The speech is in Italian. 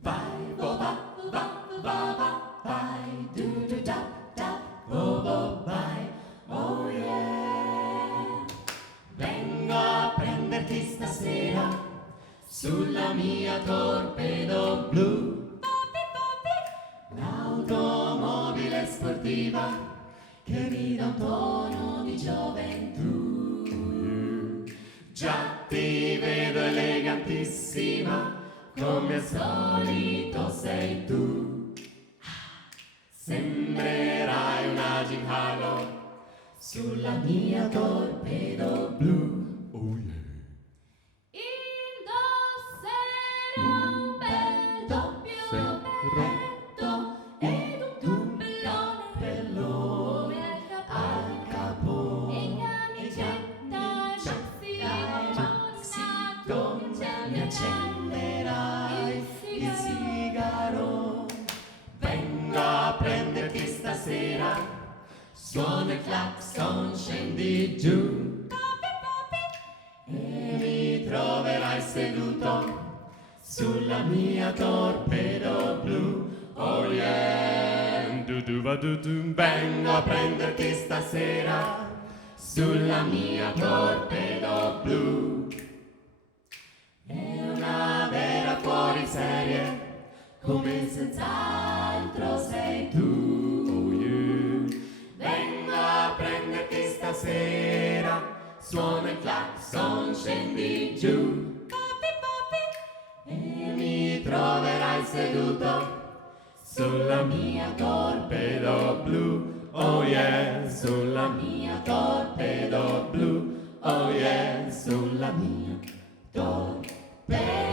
Vai, bo, va, vai, da, bo, vai, oh yeah. Vengo a prenderti stasera sulla mia torpedo blu, l'automobile sportiva che mi dà un tono di gioventù. Già ti vedo elegantissima, come al solito sei tu. Sembrerai una 𝗔𝗥𝗖𝗏𝗏 sulla mia torpedo blu. Oh yeah. Indosserò un bel doppio berretto ed un ombrellone al capo e camicetta donde mi accenderai il sigaro. Vengo a prenderti stasera, suona il clacson, scendi giù e mi troverai seduto sulla mia torpedo blu. Oh yeah, vengo a prenderti stasera sulla mia torpedo blu. È una vera fuoriserie, come senz'altro sei tu. Oh yeah. Vengo a prenderti stasera, suona il clacson, scendi giù e mi troverai seduto sulla mia torpedo blu. Oh yeah, sulla mia torpedo blu. Oh yeah, sulla mia torpedo